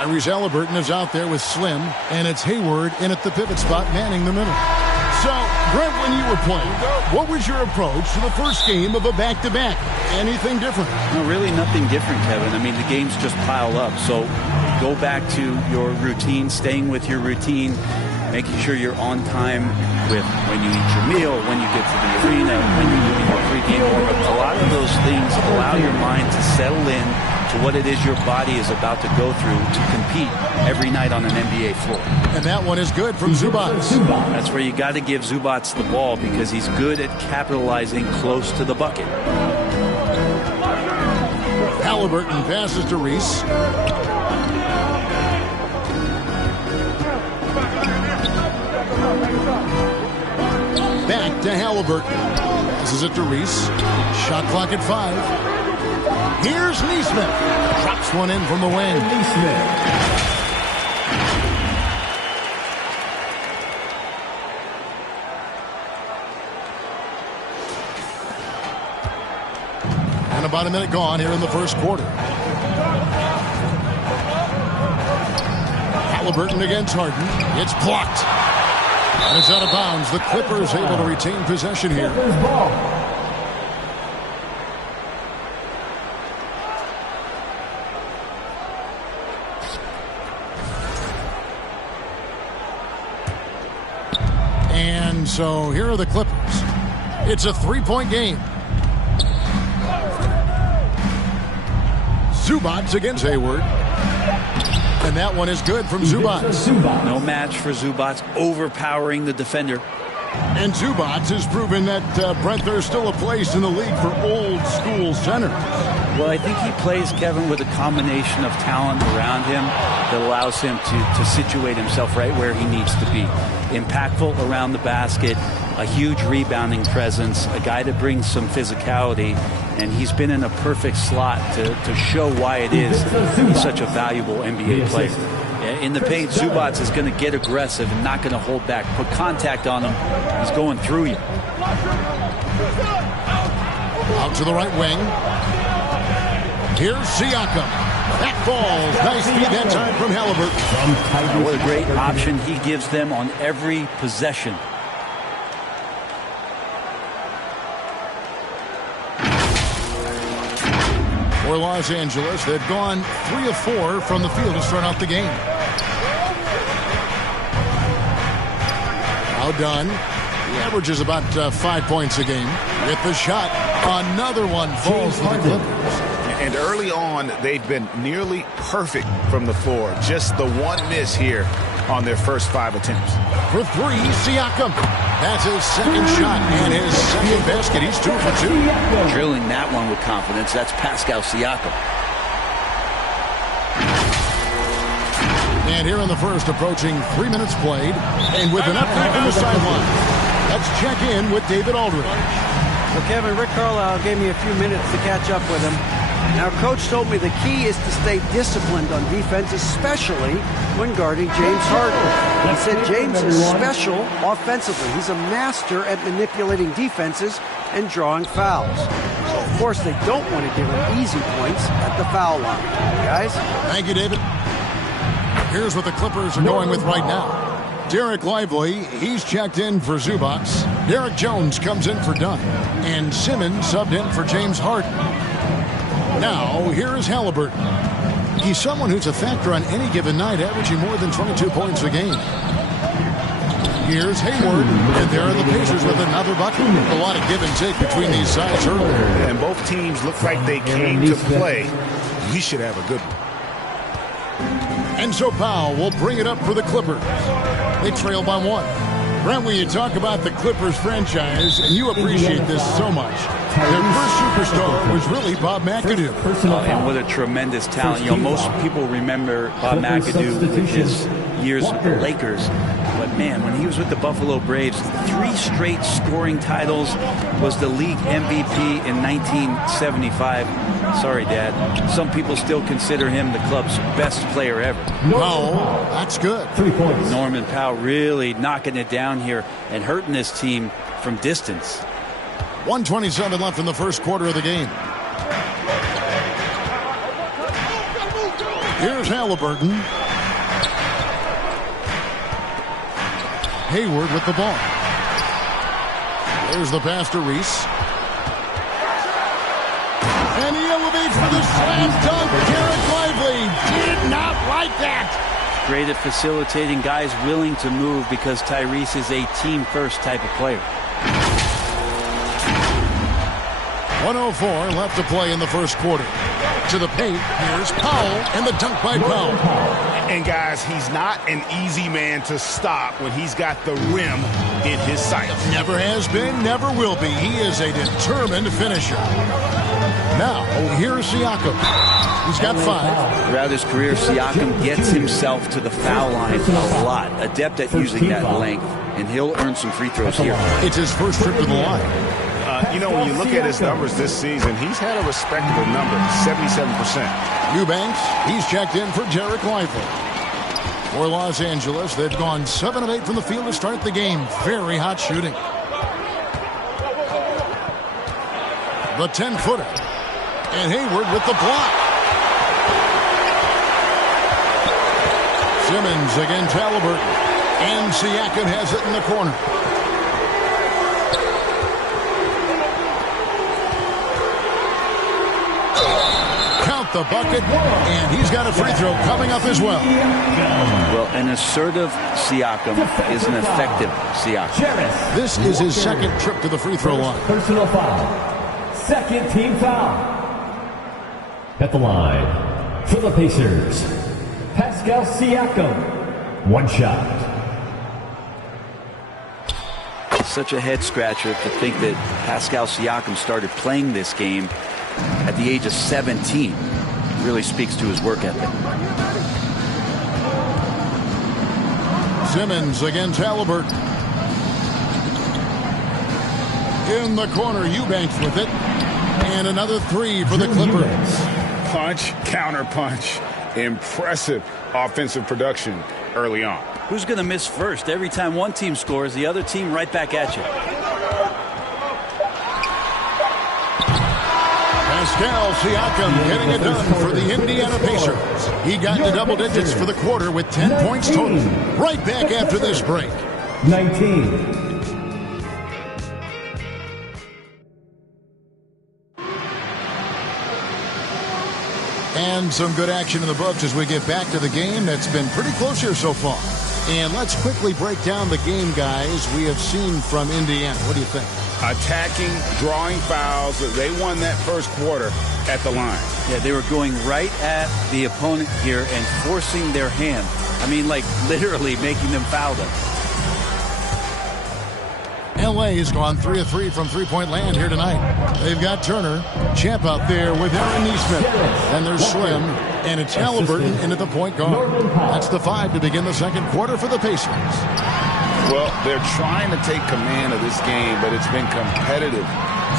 Tyrese Halliburton is out there with Slim, and it's Hayward in at the pivot spot, manning the middle. So, Brent, when you were playing, what was your approach to the first game of a back-to-back? Anything different? No, really nothing different, Kevin. I mean, the games just pile up. So go back to your routine, staying with your routine, making sure you're on time with when you eat your meal, when you get to the arena, when you're doing your pre-game warm-up. A lot of those things allow your mind to settle in to what it is your body is about to go through to compete every night on an NBA floor. And that one is good from Zubac. That's where you got to give Zubac the ball because he's good at capitalizing close to the bucket. Halliburton passes to Reese. Back to Halliburton. Passes it to Reese. Shot clock at 5. Here's Neesmith. Drops one in from the wing. And about a minute gone here in the first quarter. Halliburton against Harden. It's blocked. And it's out of bounds. The Clippers able to retain possession here. And so here are the Clippers. It's a three-point game. Zubac against Hayward. And that one is good from Zubac. No match for Zubac, overpowering the defender. And Zubac has proven that, Brent, there's still a place in the league for old-school centers. Well, I think he plays, Kevin, with a combination of talent around him that allows him to situate himself right where he needs to be. Impactful around the basket, a huge rebounding presence, a guy that brings some physicality, and he's been in a perfect slot to show why it is he's such a valuable NBA player. In the paint, Zubac is going to get aggressive and not going to hold back. Put contact on him. He's going through you. Out to the right wing. Here's Siakam. That falls. Nice feed that time from Halliburton. What a great option he gives them on every possession. For Los Angeles, they've gone 3 of 4 from the field to start out the game. Now done. He averages about 5 points a game. With the shot, another one falls for the Clippers. And early on, they've been nearly perfect from the floor. Just the one miss here on their first 5 attempts. For 3, Siakam. That's his second shot and his second basket. He's 2 for 2. Drilling that one with confidence. That's Pascal Siakam. And here in the first, approaching 3 minutes played. And with an update from the sideline, let's check in with David Aldridge. Well, Kevin, Rick Carlisle gave me a few minutes to catch up with him. Now, Coach told me the key is to stay disciplined on defense, especially when guarding James Harden. He said James is special offensively. He's a master at manipulating defenses and drawing fouls. So, of course, they don't want to give him easy points at the foul line. Guys? Thank you, David. Here's what the Clippers are going with right now. Derek Lively, he's checked in for Zubac. Derek Jones comes in for Dunn. And Simmons subbed in for James Harden. Now, here is Halliburton. He's someone who's a factor on any given night, averaging more than 22 points a game. Here's Hayward, and there are the Pacers with another bucket. A lot of give and take between these sides earlier. And both teams look like they came to play. We should have a good one. And so Powell will bring it up for the Clippers. They trail by 1. Brent, when you talk about the Clippers franchise, and you appreciate this so much, their first superstar was really Bob McAdoo. And what a tremendous talent. You know, most people remember Bob McAdoo with his years with the Lakers. But, man, when he was with the Buffalo Braves, 3 straight scoring titles, was the league MVP in 1975. Sorry, Dad. Some people still consider him the club's best player ever. No, that's good. 3 points. Norman Powell really knocking it down here and hurting this team from distance. 1:27 left in the first quarter of the game. Here's Halliburton. Hayward with the ball. There's the pass to Reese. And he elevates for the slam dunk. Derek Lively did not like that. Great at facilitating guys willing to move because Tyrese is a team-first type of player. 1:04 left to play in the first quarter. To the paint, here's Powell, and the dunk by Powell. And guys, he's not an easy man to stop when he's got the rim in his sights. Never has been, never will be. He is a determined finisher. Now, here's Siakam. He's got 5. Throughout his career, Siakam gets himself to the foul line a lot. Adept at using that length, and he'll earn some free throws here. It's his first trip to the line. When you look at his numbers this season, he's had a respectable number, 77%. Eubanks, he's checked in for Derek Lively. For Los Angeles, they've gone 7 of 8 from the field to start the game. Very hot shooting. The 10-footer. And Hayward with the block. Simmons against Halliburton. And Siakam has it in the corner. Count the bucket, and he's got a free throw coming up as well. Well, an assertive Siakam is an effective Siakam. This is his second trip to the free throw line. Personal foul. Second team foul. At the line, for the Pacers, Pascal Siakam. 1 shot. Such a head scratcher to think that Pascal Siakam started playing this game at the age of 17. Really speaks to his work ethic. Simmons against Halliburton. In the corner, Eubanks with it. And another 3 for the Clippers. Punch, counter punch. Impressive offensive production early on. Who's going to miss first? Every time one team scores, the other team right back at you. Pascal Siakam getting it done for the Indiana Pacers. He got into double digits for the quarter with 10 points total. Right back after this break. 19. And some good action in the books as we get back to the game that's been pretty close here so far. And let's quickly break down the game, guys, we have seen from Indiana. What do you think? Attacking, drawing fouls. They won that first quarter at the line. Yeah, they were going right at the opponent here and forcing their hand. I mean, like literally making them foul them. L.A. has gone 3 of 3 from three-point land here tonight. They've got Turner, Champ out there with Aaron Nesmith. Then there's Slim, and it's Halliburton in at the point guard. That's the 5 to begin the second quarter for the Pacers. Well, they're trying to take command of this game, but it's been competitive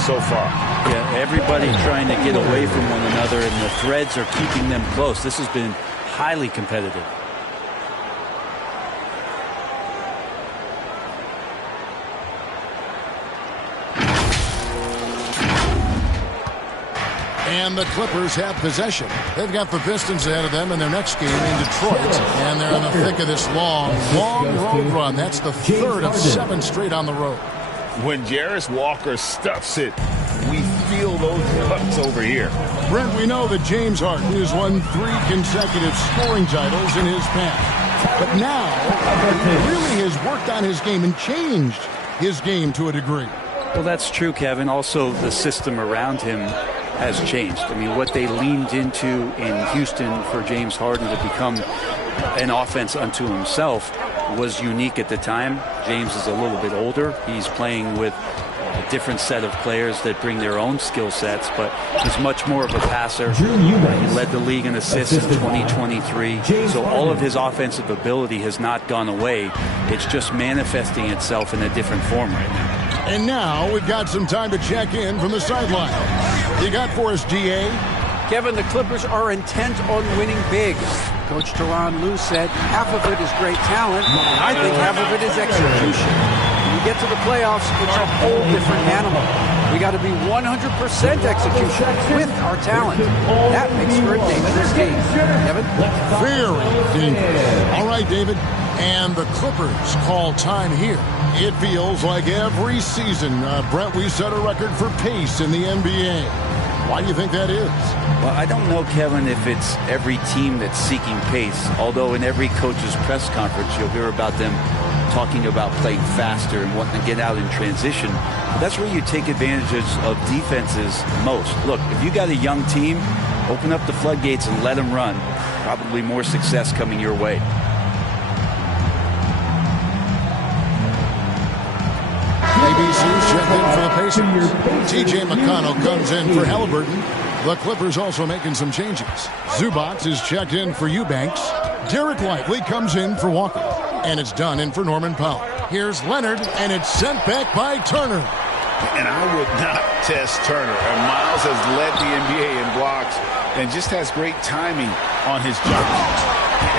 so far. Yeah, everybody trying to get away from one another, and the threads are keeping them close. This has been highly competitive. And the Clippers have possession. They've got the Pistons ahead of them in their next game in Detroit. And they're in the thick of this long road run. That's the 3rd of 7 straight on the road. When Jarris Walker stuffs it, we feel those cuts over here. Brent, we know that James Harden has won 3 consecutive scoring titles in his past. But now, he really has worked on his game and changed his game to a degree. Well, that's true, Kevin. Also, the system around him has changed. I mean, what they leaned into in Houston for James Harden to become an offense unto himself was unique at the time. James is a little bit older. He's playing with a different set of players that bring their own skill sets, but he's much more of a passer. He led the league in assists in 2023. So all of his offensive ability has not gone away. It's just manifesting itself in a different form right now. And now we've got some time to check in from the sideline. You got for us, D.A.? Kevin, the Clippers are intent on winning big. Coach Tyronn Lue said half of it is great talent, and I think half of it is execution. When you get to the playoffs, it's a whole different animal. We got to be 100% execution with our talent. That makes for a dangerous game. Kevin? Very dangerous. All right, David. And the Clippers call time here. It feels like every season, Brent, we set a record for pace in the NBA. Why do you think that is? Well, I don't know, Kevin, if it's every team that's seeking pace, although in every coach's press conference you'll hear about them talking about playing faster and wanting to get out in transition. But that's where you take advantages of defenses most. Look, if you got a young team, open up the floodgates and let them run. Probably more success coming your way. ABC's checked in for the Pacers. TJ McConnell comes in for Halliburton. The Clippers also making some changes. Zubac is checked in for Eubanks. Derek Lively comes in for Walker. And it's done in for Norman Powell. Here's Leonard, and it's sent back by Turner. And I would not test Turner. And Miles has led the NBA in blocks and just has great timing on his jumps.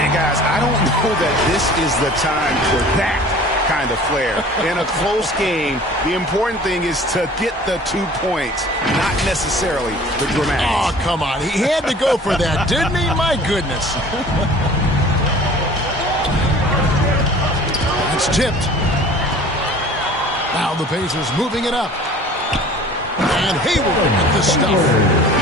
And guys, I don't know that this is the time for that kind of flair. In a close game, the important thing is to get the 2 points, not necessarily the dramatics. Oh, come on. He had to go for that, didn't he? My goodness. It's tipped. Now the Pacers moving it up. And Hayward with the stuff.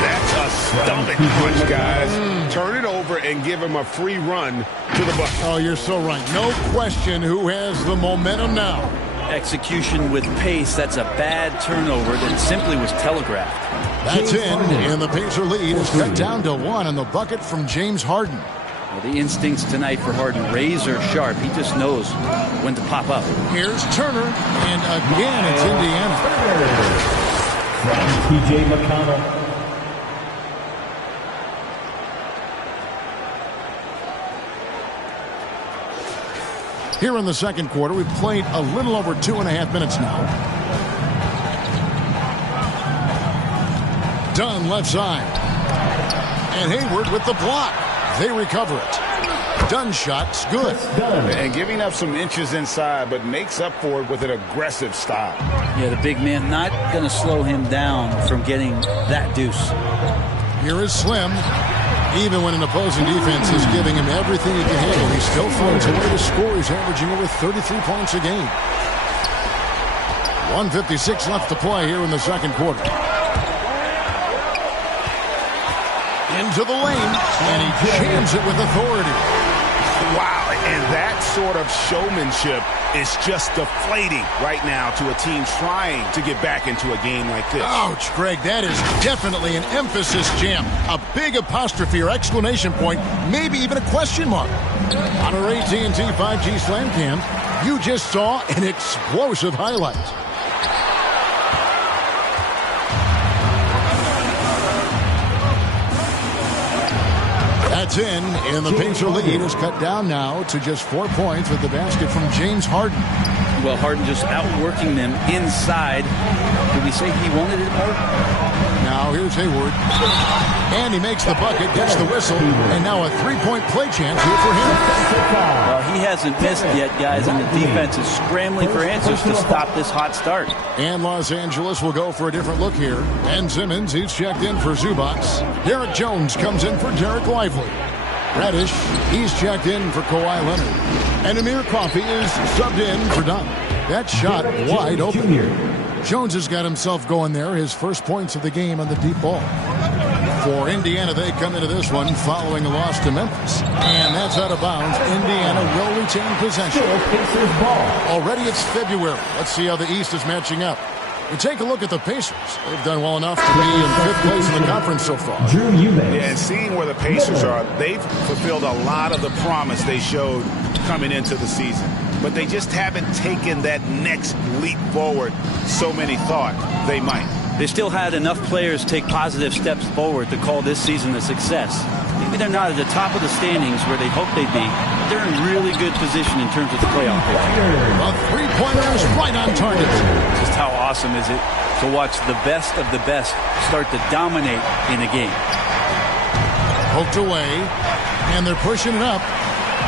That's a stomach punch, guys. Turn it over and give him a free run to the bucket. Oh, you're so right. No question who has the momentum now. Execution with pace, that's a bad turnover that simply was telegraphed. That's in, and the Pacer lead is cut down to 1 on the bucket from James Harden. Well, the instincts tonight for Harden, razor sharp.'t just knows when to pop up. Here's Turner, and again it's Indiana. From TJ McConnell. Here in the second quarter, we've played a little over 2.5 minutes now. Dunn left side. And Hayward with the block. They recover it. Dunn shot's good. And giving up some inches inside, but makes up for it with an aggressive stop. Yeah, the big man not going to slow him down from getting that deuce. Here is Slim. Even when an opposing defense is giving him everything he can handle, he still finds a way to score. He's averaging over 33 points a game. 1:56 left to play here in the second quarter. Into the lane, and he jams it with authority. Wow, and that sort of showmanship is just deflating right now to a team trying to get back into a game like this. Ouch, Greg, that is definitely an emphasis jam. A big apostrophe or exclamation point, maybe even a question mark. On our AT&T 5G Slam Cam, you just saw an explosive highlight. That's in, and the Pacer lead is cut down now to just 4 points with the basket from James Harden. Well, Harden just outworking them inside. Did we say he wanted it more? Now here's Hayward. And he makes the bucket, gets the whistle, and now a three-point play chance here for him. Well, he hasn't missed yet, guys, and the defense is scrambling for answers to stop this hot start. And Los Angeles will go for a different look here. Ben Simmons, he's checked in for Zubac. Derek Jones comes in for Derek Lively. Reddish, he's checked in for Kawhi Leonard. And Amir Coffey is subbed in for Dunn. That shot wide open. Jones has got himself going there, his first points of the game on the deep ball. For Indiana, they come into this one following a loss to Memphis. And that's out of bounds. Indiana will retain possession. Already it's February. Let's see how the East is matching up. We take a look at the Pacers. They've done well enough to be in 5th place in the conference so far. Yeah, and seeing where the Pacers are, they've fulfilled a lot of the promise they showed coming into the season. But they just haven't taken that next leap forward so many thought they might. They still had enough players take positive steps forward to call this season a success. Maybe they're not at the top of the standings where they hoped they'd be, but they're in really good position in terms of the playoff picture. A three-pointer is right on target. Just how awesome is it to watch the best of the best start to dominate in a game. Poked away, and they're pushing it up.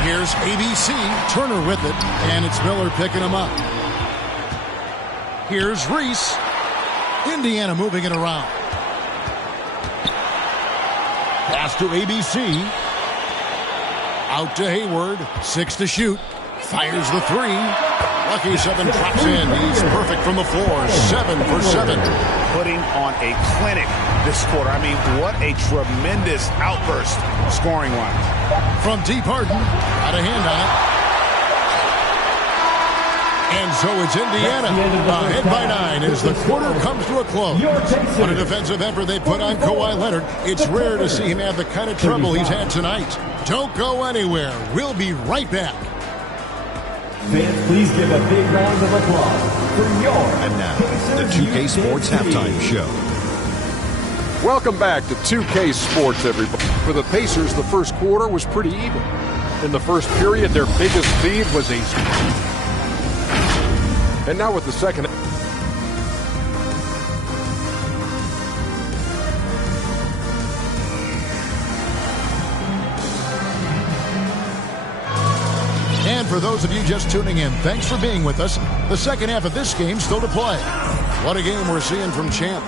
Here's ABC, Turner with it, and it's Miller picking him up. Here's Reese. Indiana moving it around. Pass to ABC. Out to Hayward. 6 to shoot. Fires the 3. Lucky 7 drops in. He's perfect from the floor. 7 for 7. Putting on a clinic this quarter. I mean, what a tremendous outburst scoring-wise. From deep, Harden. Got a hand on it. And so it's Indiana ahead by 9 as the quarter comes to a close. What a defensive effort they put on Kawhi Leonard. It's rare to see him have the kind of trouble he's had tonight. Don't go anywhere. We'll be right back. Fans, please give a big round of applause for your... And now, the 2K Sports Halftime Show. Welcome back to 2K Sports, everybody. For the Pacers, the first quarter was pretty even. In the first period, their biggest lead was a... And now with the second... And for those of you just tuning in, thanks for being with us. The second half of this game still to play. What a game we're seeing from Champ.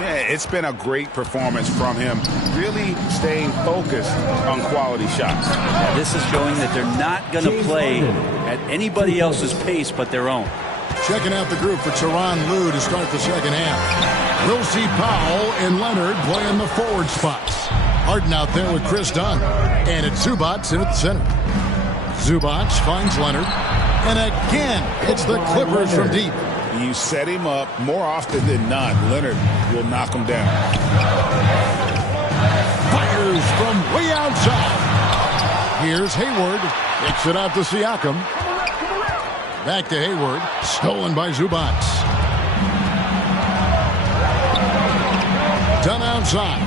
Yeah, it's been a great performance from him. Really staying focused on quality shots. This is showing that they're not going to play at anybody else's pace but their own. Checking out the group for Tyronn Lue to start the second half. We'll see Powell and Leonard playing the forward spots. Harden out there with Chris Dunn. And it's Zubac in at the center. Zubac finds Leonard. And again, it's the Clippers from deep. You set him up more often than not. Leonard will knock him down. Fires from way outside. Here's Hayward. Kicks it out to Siakam. Back to Hayward. Stolen by Zubac. Done outside.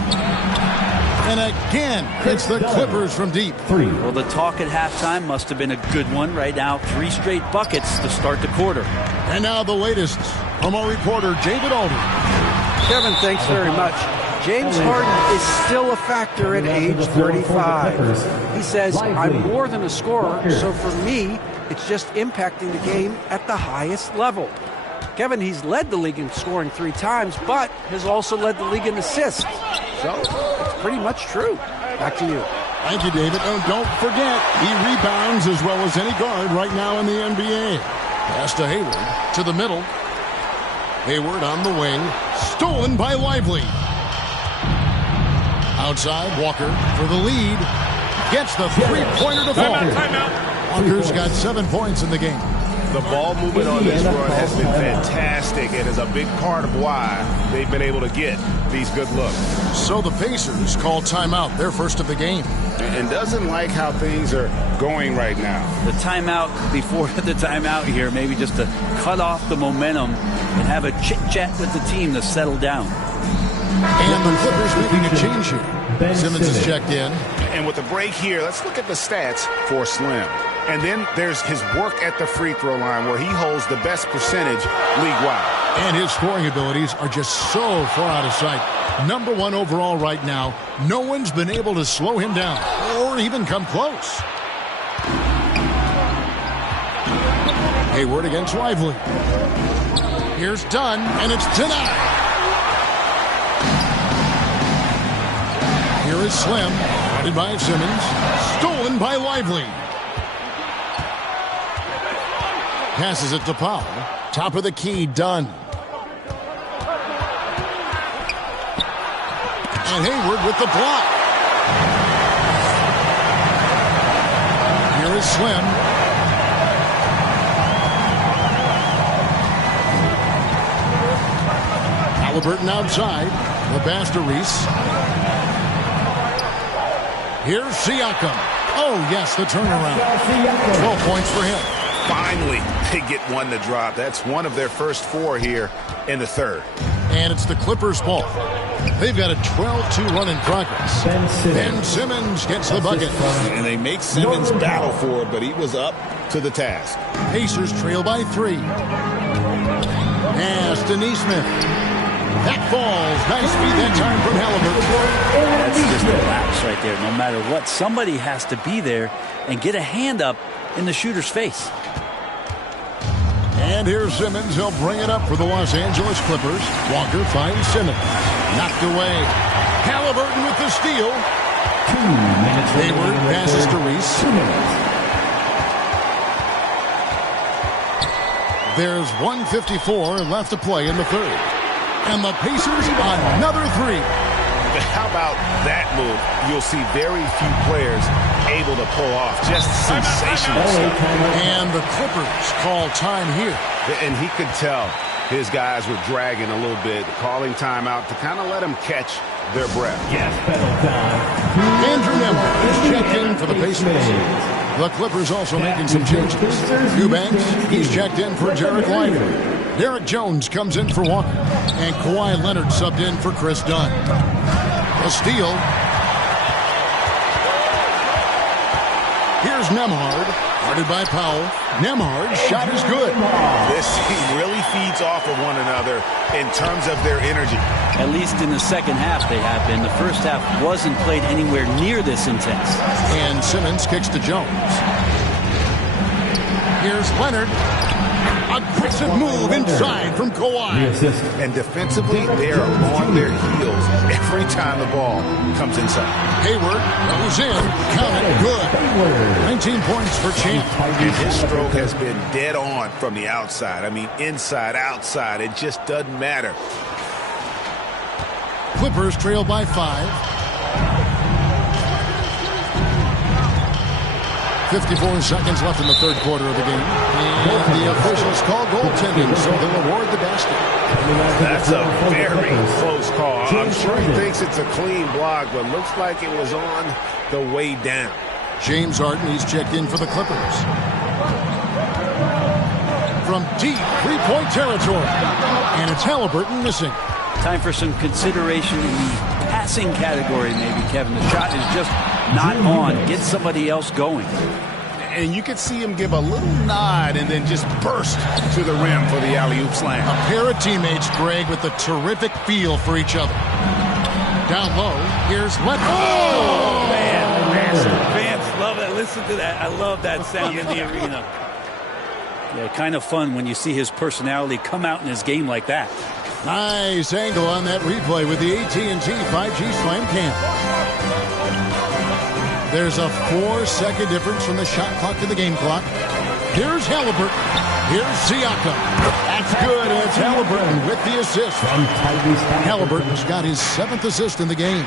And again, it's the Clippers from deep. Well, the talk at halftime must have been a good one. Right now, 3 straight buckets to start the quarter. And now the latest from our reporter, David Aldridge. Kevin, thanks very much. James Harden is still a factor at age 35. He says, I'm more than a scorer, so for me, it's just impacting the game at the highest level. Kevin, he's led the league in scoring 3 times, but has also led the league in assists. So it's pretty much true. Back to you. Thank you, David. And don't forget, he rebounds as well as any guard right now in the NBA. Pass to Hayward, to the middle. Hayward on the wing, stolen by Lively. Outside, Walker for the lead. Gets the three-pointer to fall. Walker's got 7 points in the game. The ball movement on this run has been fantastic and is a big part of why they've been able to get these good looks. So the Pacers call timeout, their first of the game. And doesn't like how things are going right now. The timeout before the timeout here, maybe just to cut off the momentum and have a chit-chat with the team to settle down. And the Clippers making a change here. Simmons is checked in. And with the break here, let's look at the stats for Slim. And then there's his work at the free throw line where he holds the best percentage league-wide. And his scoring abilities are just so far out of sight. Number 1 overall right now. No one's been able to slow him down or even come close. Hayward against Lively. Here's Dunn, and it's denied. Here is Slim, guarded by Simmons, stolen by Lively. Passes it to Powell. Top of the key, Dunn. And Hayward with the block. Here is Slim. Halliburton outside. The pass to Reese. Here's Siakam. Oh, yes, the turnaround. 12 points for him. Finally, they get one to drop. That's one of their first 4 here in the third. And it's the Clippers' ball. They've got a 12-2 run in progress. Ben Simmons gets the bucket. And they make Simmons battle for it, but he was up to the task. Pacers trail by 3. Pass to Nesmith. That falls. Nice feed that time from Halliburton. That's just a lapse right there. No matter what, somebody has to be there and get a hand up in the shooter's face. And here's Simmons. He'll bring it up for the Los Angeles Clippers. Walker finds Simmons. Knocked away. Halliburton with the steal. 2 minutes. Hayward passes to Reese. 2 minutes. There's 1:54 left to play in the third. And the Pacers another three. How about that move? You'll see very few players able to pull off. Just sensational. And the Clippers call time here. And he could tell his guys were dragging a little bit, calling timeout to kind of let them catch their breath. Yes, penalty time. Andrew Nemhard is checked in for the Pacers. The Clippers also making some changes. Eubanks, he's checked in for Derek Lively. Derek Jones comes in for Walker. And Kawhi Leonard subbed in for Chris Dunn. A steal. Here's Nemhard. Guarded by Powell. Nemhard's shot is good. This team really feeds off of one another in terms of their energy. At least in the second half they have been. The first half wasn't played anywhere near this intense. And Simmons kicks to Jones. Here's Leonard. Aggressive move inside from Kawhi. And defensively, they are on their heels every time the ball comes inside. Hayward goes in. Count it. Good. 19 points for Champ. And his stroke has been dead on from the outside. I mean, inside, outside. It just doesn't matter. Clippers trail by 5. 54 seconds left in the third quarter of the game. And the officials call goaltending, so they'll award the basket. That's a very close call. I'm sure he thinks it's a clean block, but looks like it was on the way down. James Harden, he's checked in for the Clippers. From deep three-point territory. And it's Halliburton missing. Time for some consideration in the passing category, maybe, Kevin. The shot is just not on. Get somebody else going. And you could see him give a little nod and then just burst to the rim for the alley-oop slam. A pair of teammates, Greg, with a terrific feel for each other. Down low, here's Leonard. Oh, man. Fans love that. Listen to that. I love that sound in the arena. Yeah, kind of fun when you see his personality come out in his game like that. Nice angle on that replay with the AT&T 5G Slam Cam. There's a 4-second difference from the shot clock to the game clock. Here's Halliburton. Here's Siakam. That's good. And it's Halliburton with the assist. Halliburton's got his 7th assist in the game.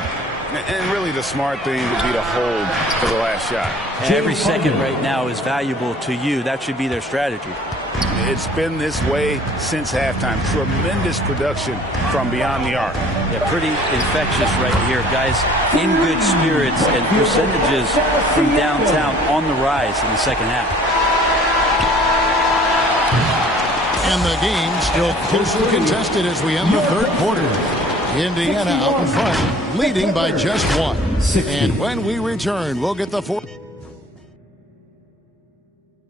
And really the smart thing would be to hold for the last shot. Every second right now is valuable to you. That should be their strategy. It's been this way since halftime. Tremendous production from beyond the arc. Yeah, pretty infectious right here. Guys in good spirits and percentages from downtown on the rise in the second half. And the game still closely contested as we end the third quarter. Indiana out in front, leading by just 1. And when we return, we'll get the fourth.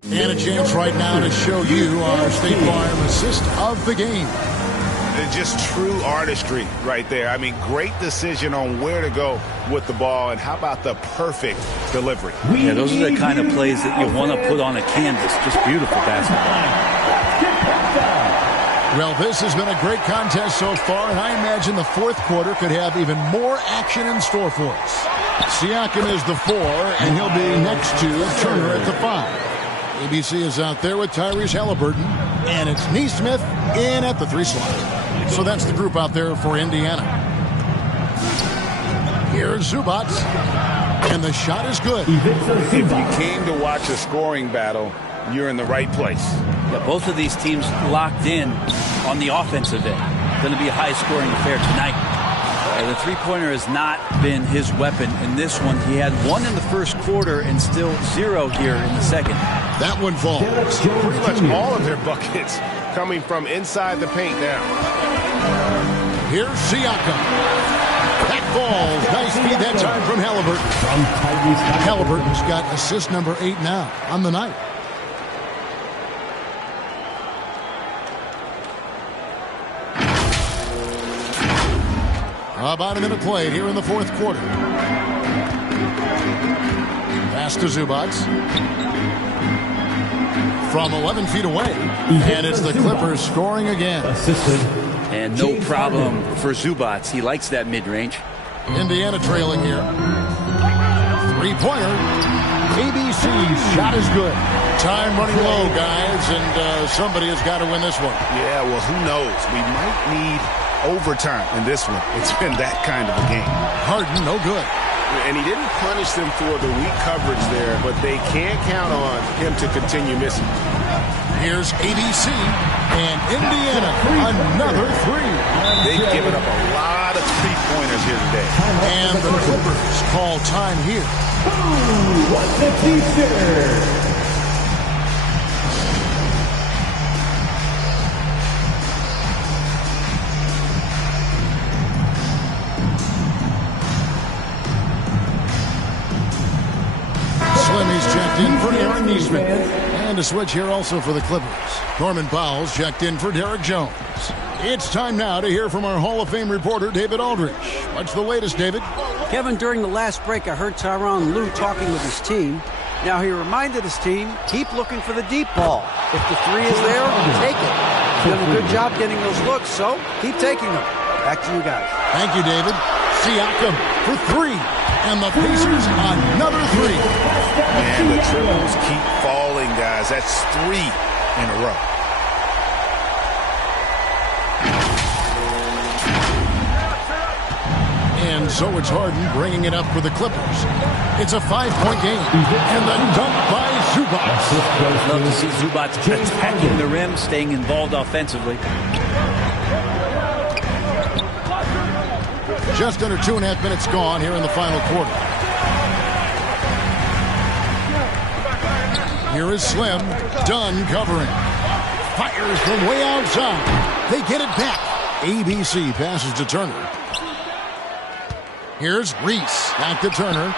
And a chance right now to show you our State Farm assist of the game. It's just true artistry right there. I mean, great decision on where to go with the ball, and how about the perfect delivery? Yeah, those are the kind of plays that you want to put on a canvas. Just beautiful basketball. Well, this has been a great contest so far, and I imagine the fourth quarter could have even more action in store for us. Siakam is the 4, and he'll be next to Turner at the 5. ABC is out there with Tyrese Halliburton, and it's Neesmith in at the 3 slot. So that's the group out there for Indiana. Here's Zubats, and the shot is good. If you came to watch a scoring battle, you're in the right place. Yeah, both of these teams locked in on the offensive end. Going to be a high-scoring affair tonight. The three-pointer has not been his weapon in this one. He had 1 in the first quarter and still 0 here in the second. That one falls. Pretty much all of their buckets coming from inside the paint now. Here's Siakam. That falls. Nice feed that time from Halliburton. Halliburton's got assist number 8 now on the night. About a minute played here in the fourth quarter. Pass to Zubats. from 11 feet away. And it's the Clippers scoring again. And no problem for Zubats. He likes that mid-range. Indiana trailing here. Three-pointer. ABC's shot is good. Time running low, guys, and somebody has got to win this one. Yeah, well, who knows? We might need overtime in this one. It's been that kind of a game. Harden, no good. And he didn't punish them for the weak coverage there, but they can't count on him to continue missing. Here's ABC and Indiana, another three. They've given up a lot of three-pointers here today. And the Clippers call time here. What's the teacher? Slimy's checked in for Aaron Neesmith. And a switch here also for the Clippers. Norman Powell's checked in for Derek Jones. It's time now to hear from our Hall of Fame reporter, David Aldridge. What's the latest, David? Kevin, during the last break, I heard Tyronn Lue talking with his team. Now, he reminded his team, keep looking for the deep ball. If the three is there, take it. He's done a good job getting those looks, so keep taking them. Back to you guys. Thank you, David. Siakam for three. And the Pacers another three. And the triples keep falling, guys. That's three in a row. And so it's Harden bringing it up for the Clippers. It's a 5-point game. And the dunk by Zubats. Love to see Zubats attacking the rim, staying involved offensively. Just under 2.5 minutes gone here in the final quarter. Here is Slim. Dunn covering. Fires from way outside. They get it back. ABC passes to Turner. Here's Reese. Back to Turner.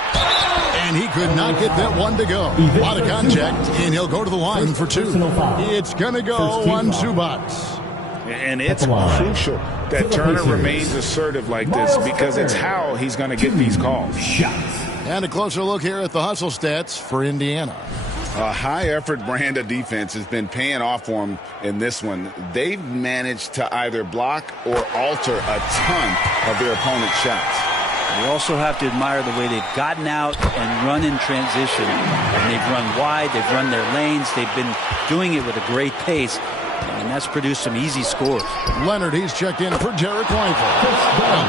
And he could not get that one to go. A lot of contact, and he'll go to the line for two. It's going to go on Zubats. And it's crucial that Turner remains assertive like this because it's how he's going to get these calls. And a closer look here at the hustle stats for Indiana. A high-effort brand of defense has been paying off for them in this one. They've managed to either block or alter a ton of their opponent's shots. You also have to admire the way they've gotten out and run in transition. And they've run wide, they've run their lanes, they've been doing it with a great pace. And that's produced some easy scores. Leonard, he's checked in for Derek Lively.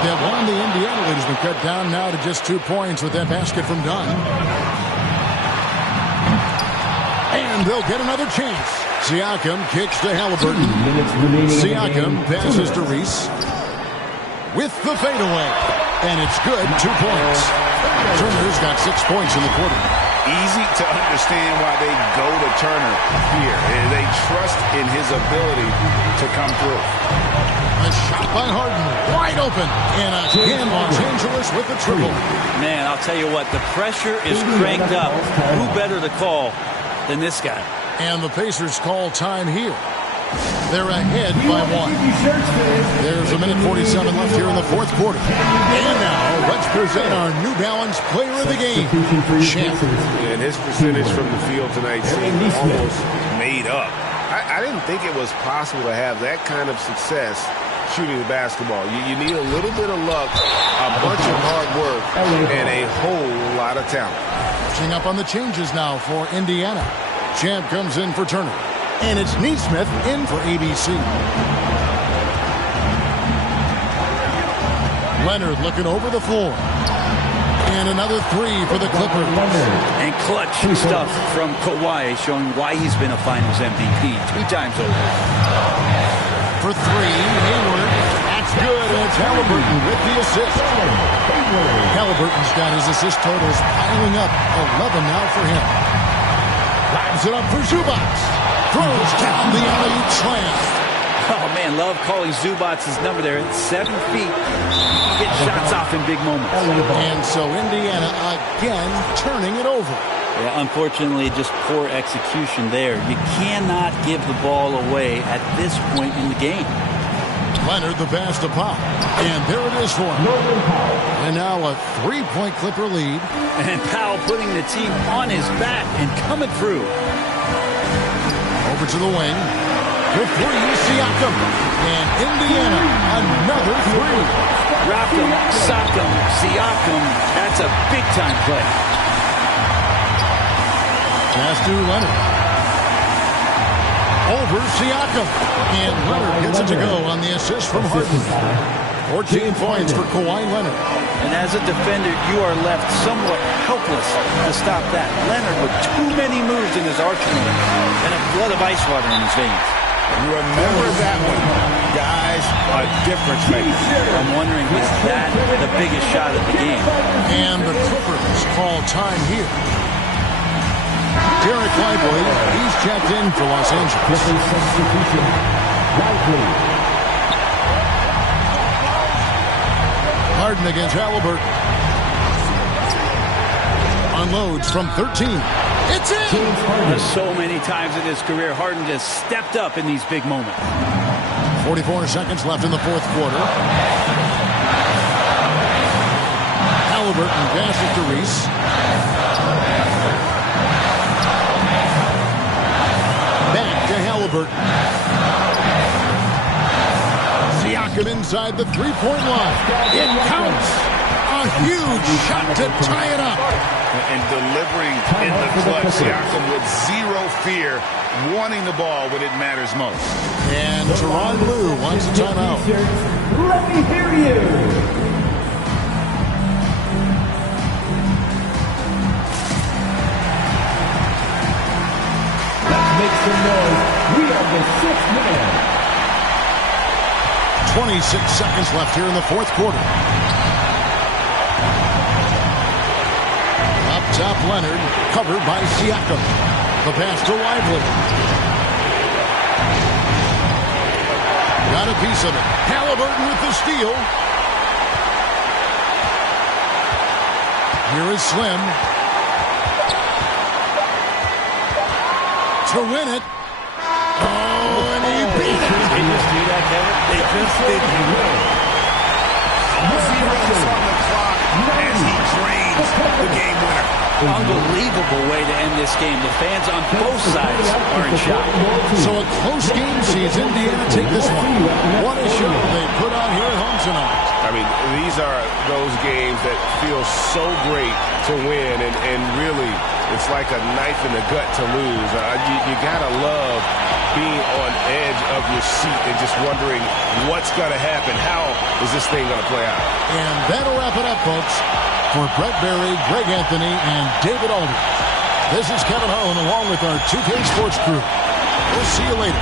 That one, the Indiana lead has been cut down now to just 2 points with that basket from Dunn. And they'll get another chance. Siakam kicks to Halliburton. Siakam passes to Reese. With the fadeaway. And it's good, 2 points. Turner's got 6 points in the quarter. Easy to understand why they go to Turner here. They trust in his ability to come through. A shot by Harden, wide open. And again, Los Angeles with the triple. Man, I'll tell you what, the pressure is cranked up. Who better to call than this guy? And the Pacers call time here. They're ahead by 1. There's a minute 47 left here in the fourth quarter. And now, let's present our New Balance player of the game, Champ. And his percentage from the field tonight seemed almost made up. I didn't think it was possible to have that kind of success shooting the basketball. You need a little bit of luck, a bunch of hard work, and a whole lot of talent. Catching up on the changes now for Indiana. Champ comes in for Turner. And it's Neesmith in for ABC. Leonard looking over the floor. And another three for the Clippers. And clutch stuff from Kawhi, showing why he's been a Finals MVP 3 times over. For three, Hayward. That's good. And it's Halliburton with the assist. Halliburton's got his assist totals piling up. 11 now for him. Lines it up for Zubats. Throws down the alley-oop slam. Oh, man, love calling Zubats' number there. At 7 feet. He gets shots off in big moments. And so Indiana again turning it over. Yeah, unfortunately, just poor execution there. You cannot give the ball away at this point in the game. Leonard the pass to Pop. And there it is for him. And now a 3-point Clipper lead. And Powell putting the team on his back and coming through. Over to the wing. For three, Siakam. And Indiana, another three. Rock'em, sock'em, Siakam. That's a big-time play. Pass to Leonard. Over Siakam. And Leonard gets it to go on the assist from Harden. 14 points for Kawhi Leonard. And as a defender, you are left somewhat helpless to stop that. Leonard with too many moves in his arsenal and a flood of ice water in his veins. Remember that one, guys, a difference maker. I'm wondering, is that the biggest shot of the game? And the Clippers call time here. Derek Lively, he's checked in for Los Angeles. Substitution, Lively. Harden against Halliburton. Unloads from 13. It's in! So many times in his career, Harden just stepped up in these big moments. 44 seconds left in the fourth quarter. Halliburton passes to Reese. Back to Halliburton. Siakam inside the three-point line. It counts. A huge shot to tie it up. And delivering in the clutch. Siakam with zero fear, wanting the ball when it matters most. And Teron Blue wants a timeout. Let me hear you. Let's make some noise. We are the sixth man. 26 seconds left here in the fourth quarter. Up top, Leonard, covered by Siakam. The pass to Lively. Got a piece of it. Halliburton with the steal. Here is Slim. To win it. Oh, and he beat it. They just do that, Kevin. They just did. 0 on the clock as he drains the game winner. Unbelievable way to end this game. The fans on both sides are in shock. So a close game sees Indiana take this one. What a show they put on here at home tonight. I mean, these are those games that feel so great to win, and really, it's like a knife in the gut to lose. You gotta love being on edge of your seat and just wondering what's gonna happen. How is this thing gonna play out? And that'll wrap it up, folks. For Brett Berry, Greg Anthony, and David Aldridge, this is Kevin Harlan along with our 2K Sports crew. We'll see you later.